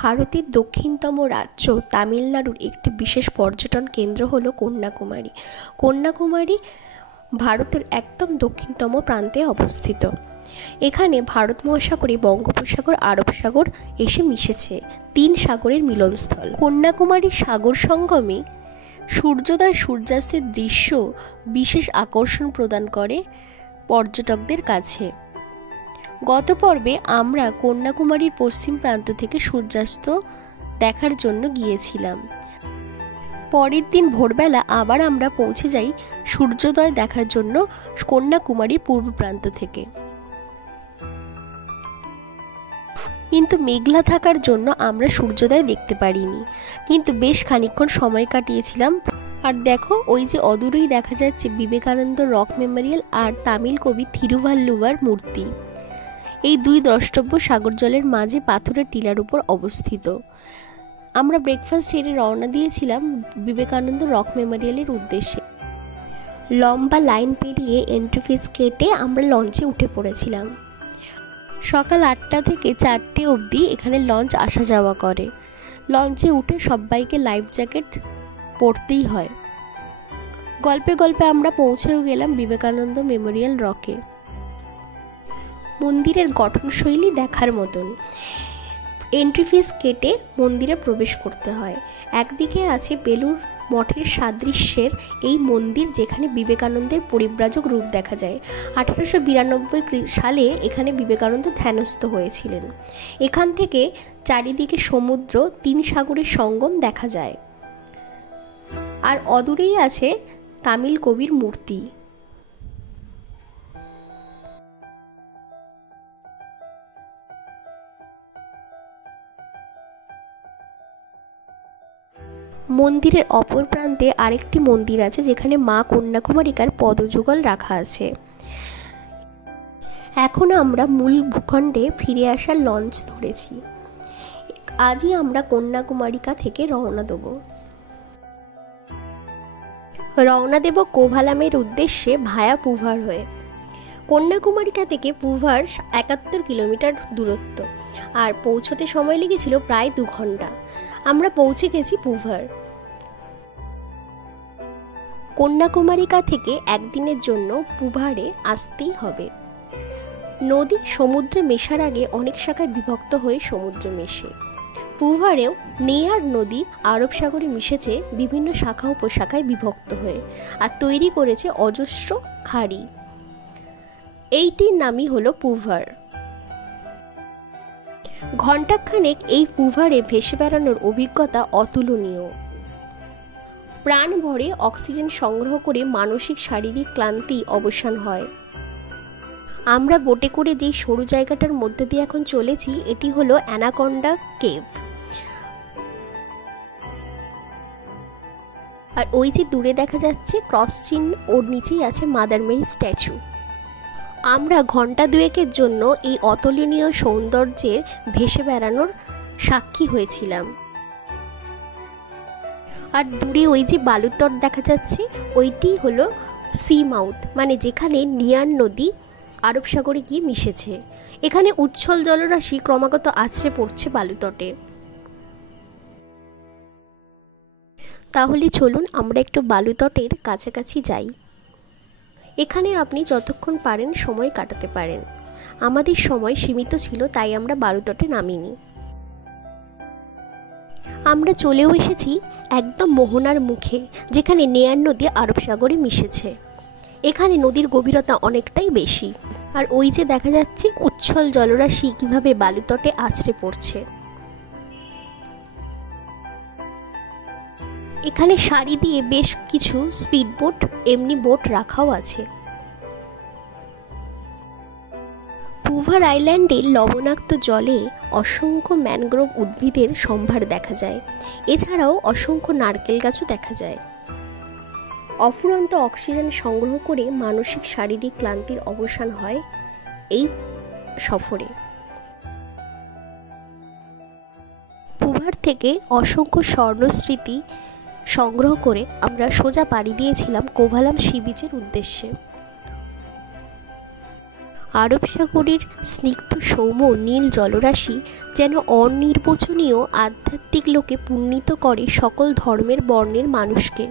ভারতের দক্ষিণতম রাজ্য তামিলনাড়ুর একটি বিশেষ পর্যটন কেন্দ্র হল কন্যাকুমারী। কন্যাকুমারী ভারতের একদম দক্ষিণতম প্রান্তে অবস্থিত। এখানে ভারত মহাসাগরে বঙ্গোপসাগর, আরব সাগর এসে মিশেছে, 3 সাগরের মিলনস্থল। কন্যাকুমারী সাগর সঙ্গমে সূর্যোদয় সূর্যাস্তের দৃশ্য বিশেষ আকর্ষণ প্রদান করে পর্যটকদের কাছে। গত পর্বে আমরা কন্যাকুমারীর পশ্চিম প্রান্ত থেকে সূর্যাস্ত দেখার জন্য গিয়েছিলাম। পরের দিন ভোরবেলা আবার আমরা পৌঁছে যাই সূর্যোদয় দেখার জন্য কন্যাকুমারীর পূর্ব প্রান্ত থেকে। কিন্তু মেঘলা থাকার জন্য আমরা সূর্যোদয় দেখতে পারিনি, কিন্তু বেশ খানিকক্ষণ সময় কাটিয়েছিলাম। আর দেখো, ওই যে অদূরেই দেখা যাচ্ছে বিবেকানন্দ রক মেমোরিয়াল আর তামিল কবি থিরুভাল্লুভার মূর্তি। এই দুই দ্রষ্টব্য সাগর জলের মাঝে পাথরের টিলার উপর অবস্থিত। আমরা ব্রেকফাস্ট সেরে রওনা দিয়েছিলাম বিবেকানন্দ রক মেমোরিয়ালের উদ্দেশ্যে। লম্বা লাইন পেরিয়ে এন্ট্রি ফিস কেটে আমরা লঞ্চে উঠে পড়েছিলাম। সকাল 8টা থেকে 4টে অবধি এখানে লঞ্চ আসা যাওয়া করে। লঞ্চে উঠে সবাইকে লাইফ জ্যাকেট পরতেই হয়। গল্পে গল্পে আমরা পৌঁছেও গেলাম বিবেকানন্দ মেমোরিয়াল রকে। মন্দিরের গঠনশৈলী দেখার মতন। এন্ট্রি ফিস কেটে মন্দিরে প্রবেশ করতে হয়। একদিকে আছে বেলুড় মঠের সাদৃশ্যের এই মন্দির, যেখানে বিবেকানন্দের পরিব্রাজক রূপ দেখা যায়। 1892 সালে এখানে বিবেকানন্দ ধ্যানস্থ হয়েছিলেন। এখান থেকে চারিদিকে সমুদ্র, 3 সাগরের সঙ্গম দেখা যায়। আর অদূরেই আছে তামিল কবির মূর্তি। মন্দিরের অপর প্রান্তে আরেকটি মন্দির আছে, যেখানে মা কন্যাকুমারিকার পদযুগল রাখা আছে। এখন আমরা মূল ভূখণ্ডে ফিরে আসার লঞ্চ ধরেছি। আজই আমরা কন্যাকুমারিকা থেকে রওনা দেব কোভালামের উদ্দেশ্যে ভায়া পুভার হয়ে। কন্যাকুমারিকা থেকে পুভার 71 কিলোমিটার দূরত্ব, আর পৌঁছতে সময় লেগেছিল প্রায় 2 ঘন্টা। আমরা পৌঁছে গেছি পুভার। কন্যাকুমারিকা থেকে একদিনের জন্য পুভারে আসতেই হবে। নদী সমুদ্রে মেশার আগে অনেক শাখায় বিভক্ত হয়ে সমুদ্রে মেশে। পুভারেও নেয়ার নদী আরব সাগরে মিশেছে বিভিন্ন শাখা উপশাখায় বিভক্ত হয়ে, আর তৈরি করেছে অজস্র খাড়ি। এইটির নামই হলো পুভার। ঘণ্টাখানেক এই পুভারে ভেসে বেড়ানোর অভিজ্ঞতা অতুলনীয়। প্রাণ ভরে অক্সিজেন সংগ্রহ করে মানসিক শারীরিক ক্লান্তি অবসান হয়। আমরা বোটে করে যেই সরু জায়গাটার মধ্যে দিয়ে এখন চলেছি, এটি হলো অ্যানাকোন্ডা কেভ। আর ওই যে দূরে দেখা যাচ্ছে ক্রস চিহ্ন, ওর নিচেই আছে মাদার মেরি স্ট্যাচু। আমরা ঘন্টা 2 জন্য এই অতুলনীয় সৌন্দর্যের ভেসে বেড়ানোর সাক্ষী হয়েছিলাম। আর দূরে ওই যে বালুতট দেখা যাচ্ছে, ওইটি হলো সি মাউথ, মানে যেখানে নিয়ার নদী আরব সাগরে গিয়ে মিশেছে। এখানে উচ্ছল জলরাশি ক্রমাগত আছড়ে পড়ছে বালুতটে। তাহলে চলুন আমরা একটু বালুতটের কাছাকাছি যাই। এখানে আপনি যতক্ষণ পারেন সময় কাটাতে পারেন। আমাদের সময় সীমিত ছিল, তাই আমরা বালুতটে নামিনি। আমরা চলেও এসেছি একদম মোহনার মুখে, যেখানে নেয়ার নদী আরব সাগরে মিশেছে। এখানে নদীর গভীরতা অনেকটাই বেশি। আর ওই যে দেখা যাচ্ছে উচ্ছল জলরাশি কিভাবে বালুতটে আছড়ে পড়ছে। এখানে সারি দিয়ে বেশ কিছু স্পিড বোট, এমনি বোট রাখাও আছে। পুভার আইল্যান্ডের লবণাক্ত জলে অসংখ্য ম্যানগ্রোভ উদ্ভিদের সম্ভার দেখা যায়। এছাড়াও অসংখ্য নারকেল গাছও দেখা যায়। অফুরন্ত অক্সিজেন সংগ্রহ করে মানসিক শারীরিক ক্লান্তির অবসান হয় এই সফরে। পুভার থেকে অসংখ্য স্বর্ণস্মৃতি সংগ্রহ করে আমরা সোজা পাড়ি দিয়েছিলাম কোভালাম সি বিচের উদ্দেশ্যে। আরব সাগরের স্নিগ্ধ সৌম্য নীল জলরাশি যেন অনির্বচনীয় আধ্যাত্মিক লোকে পুণ্যিত করে সকল ধর্মের বর্ণের মানুষকে।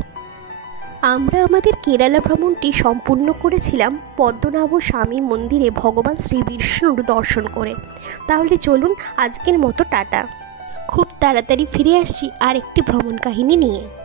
আমরা আমাদের কেরালা ভ্রমণটি সম্পূর্ণ করেছিলাম পদ্মনাভ স্বামী মন্দিরে ভগবান শ্রী বিষ্ণুর দর্শন করে। তাহলে চলুন আজকের মতো টাটা, খুব তাড়াতাড়ি ফিরে আসছি আর একটি ভ্রমণ কাহিনী নিয়ে।